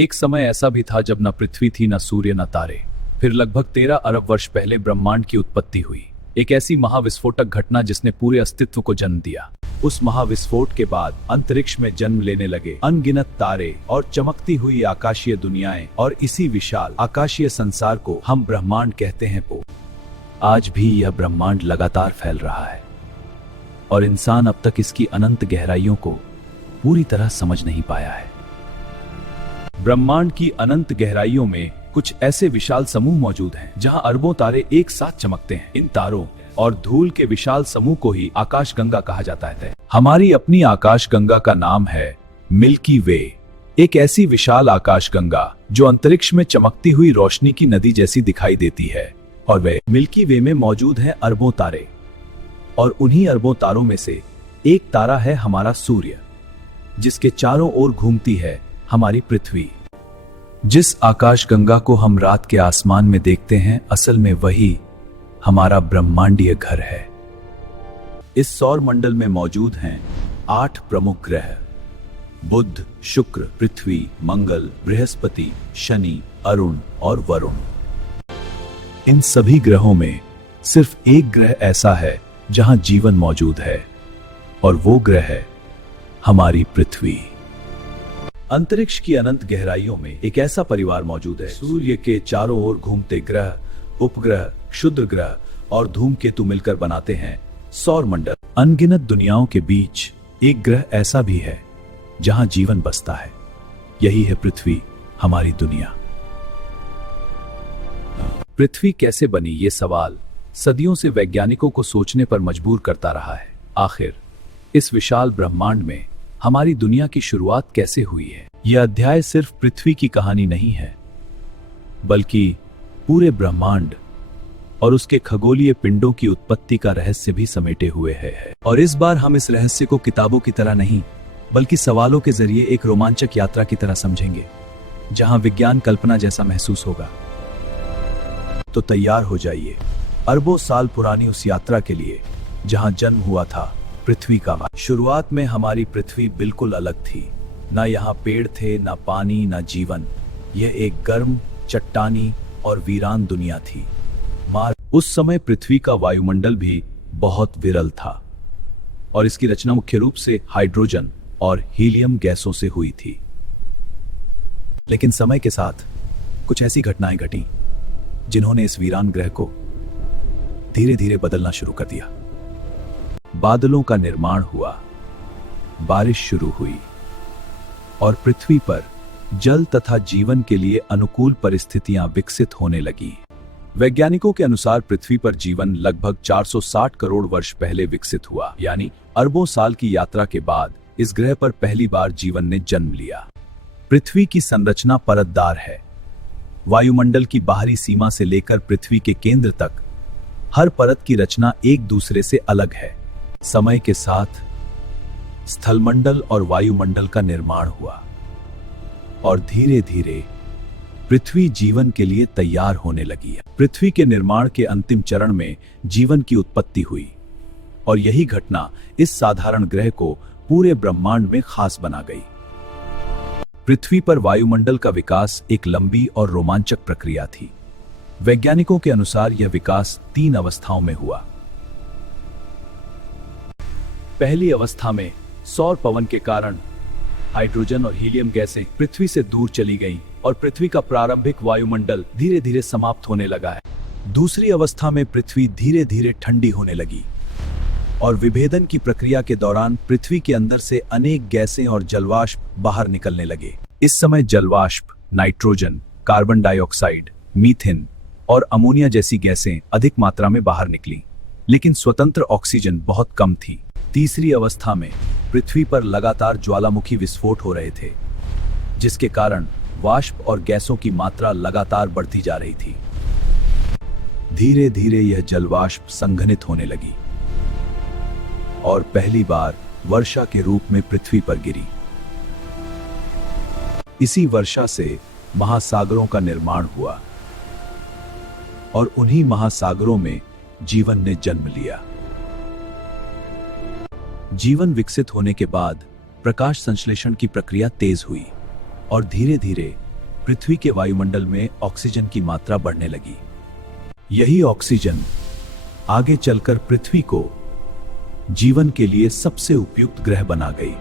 एक समय ऐसा भी था जब न पृथ्वी थी, न सूर्य, न तारे। फिर लगभग 13 अरब वर्ष पहले ब्रह्मांड की उत्पत्ति हुई, एक ऐसी महाविस्फोटक घटना जिसने पूरे अस्तित्व को जन्म दिया। उस महाविस्फोट के बाद अंतरिक्ष में जन्म लेने लगे अनगिनत तारे और चमकती हुई आकाशीय दुनियाएं, और इसी विशाल आकाशीय संसार को हम ब्रह्मांड कहते हैं। आज भी यह ब्रह्मांड लगातार फैल रहा है और इंसान अब तक इसकी अनंत गहराइयों को पूरी तरह समझ नहीं पाया है। ब्रह्मांड की अनंत गहराइयों में कुछ ऐसे विशाल समूह मौजूद हैं जहां अरबों तारे एक साथ चमकते हैं। इन तारों और धूल के विशाल समूह को ही आकाशगंगा कहा जाता है। हमारी अपनी आकाशगंगा का नाम है मिल्की वे, एक ऐसी विशाल आकाशगंगा जो अंतरिक्ष में चमकती हुई रोशनी की नदी जैसी दिखाई देती है। और वे मिल्की वे में मौजूद हैं अरबों तारे, और उन्हीं अरबों तारों में से एक तारा है हमारा सूर्य, जिसके चारों ओर घूमती है हमारी पृथ्वी। जिस आकाशगंगा को हम रात के आसमान में देखते हैं, असल में वही हमारा ब्रह्मांडीय घर है। इस सौर मंडल में मौजूद हैं 8 प्रमुख ग्रह: बुध, शुक्र, पृथ्वी, मंगल, बृहस्पति, शनि, अरुण और वरुण। इन सभी ग्रहों में सिर्फ एक ग्रह ऐसा है जहां जीवन मौजूद है, और वो ग्रह है हमारी पृथ्वी। अंतरिक्ष की अनंत गहराइयों में एक ऐसा परिवार मौजूद है। सूर्य के चारों ओर घूमते ग्रह, उपग्रह, क्षुद्र ग्रह और धूमकेतु मिलकर बनाते हैं सौर मंडल। अनगिनत दुनियाओं के बीच एक ग्रह ऐसा भी है जहां जीवन बसता है। यही है पृथ्वी, हमारी दुनिया। पृथ्वी कैसे बनी, ये सवाल सदियों से वैज्ञानिकों को सोचने पर मजबूर करता रहा है। आखिर इस विशाल ब्रह्मांड में हमारी दुनिया की शुरुआत कैसे हुई है? यह अध्याय सिर्फ पृथ्वी की कहानी नहीं है, बल्कि पूरे ब्रह्मांड और उसके खगोलीय पिंडों की उत्पत्ति का रहस्य भी समेटे हुए है। और इस बार हम इस रहस्य को किताबों की तरह नहीं, बल्कि सवालों के जरिए एक रोमांचक यात्रा की तरह समझेंगे, जहां विज्ञान कल्पना जैसा महसूस होगा। तो तैयार हो जाइए अरबों साल पुरानी उस यात्रा के लिए जहां जन्म हुआ था पृथ्वी का। शुरुआत में हमारी पृथ्वी बिल्कुल अलग थी। ना यहाँ पेड़ थे, ना पानी, ना जीवन। यह एक गर्म, चट्टानी और वीरान दुनिया थी। उस समय पृथ्वी का वायुमंडल भी बहुत विरल था, और इसकी रचना मुख्य रूप से हाइड्रोजन और हीलियम गैसों से हुई थी। लेकिन समय के साथ कुछ ऐसी घटनाएं घटी जिन्होंने इस वीरान ग्रह को धीरे धीरे बदलना शुरू कर दिया। बादलों का निर्माण हुआ, बारिश शुरू हुई, और पृथ्वी पर जल तथा जीवन के लिए अनुकूल परिस्थितियां विकसित होने लगी। वैज्ञानिकों के अनुसार पृथ्वी पर जीवन लगभग 460 करोड़ वर्ष पहले विकसित हुआ, यानी अरबों साल की यात्रा के बाद इस ग्रह पर पहली बार जीवन ने जन्म लिया। पृथ्वी की संरचना परतदार है। वायुमंडल की बाहरी सीमा से लेकर पृथ्वी के केंद्र तक हर परत की रचना एक दूसरे से अलग है। समय के साथ स्थलमंडल और वायुमंडल का निर्माण हुआ, और धीरे धीरे पृथ्वी जीवन के लिए तैयार होने लगी। पृथ्वी के निर्माण के अंतिम चरण में जीवन की उत्पत्ति हुई, और यही घटना इस साधारण ग्रह को पूरे ब्रह्मांड में खास बना गई। पृथ्वी पर वायुमंडल का विकास एक लंबी और रोमांचक प्रक्रिया थी। वैज्ञानिकों के अनुसार यह विकास 3 अवस्थाओं में हुआ। पहली अवस्था में सौर पवन के कारण हाइड्रोजन और हीलियम गैसें पृथ्वी से दूर चली गईं, और पृथ्वी का प्रारंभिक वायुमंडल धीरे धीरे समाप्त होने लगा है। दूसरी अवस्था में पृथ्वी धीरे धीरे ठंडी होने लगी, और विभेदन की प्रक्रिया के दौरान पृथ्वी के अंदर से अनेक गैसें और जलवाष्प बाहर निकलने लगे। इस समय जलवाष्प नाइट्रोजन, कार्बन डाइऑक्साइड, मीथेन और अमोनिया जैसी गैसें अधिक मात्रा में बाहर निकली, लेकिन स्वतंत्र ऑक्सीजन बहुत कम थी। तीसरी अवस्था में पृथ्वी पर लगातार ज्वालामुखी विस्फोट हो रहे थे, जिसके कारण वाष्प और गैसों की मात्रा लगातार बढ़ती जा रही थी। धीरे धीरे यह जलवाष्प संघनित होने लगी, और पहली बार वर्षा के रूप में पृथ्वी पर गिरी। इसी वर्षा से महासागरों का निर्माण हुआ, और उन्हीं महासागरों में जीवन ने जन्म लिया। जीवन विकसित होने के बाद प्रकाश संश्लेषण की प्रक्रिया तेज हुई, और धीरे धीरे पृथ्वी के वायुमंडल में ऑक्सीजन की मात्रा बढ़ने लगी। यही ऑक्सीजन आगे चलकर पृथ्वी को जीवन के लिए सबसे उपयुक्त ग्रह बना गई।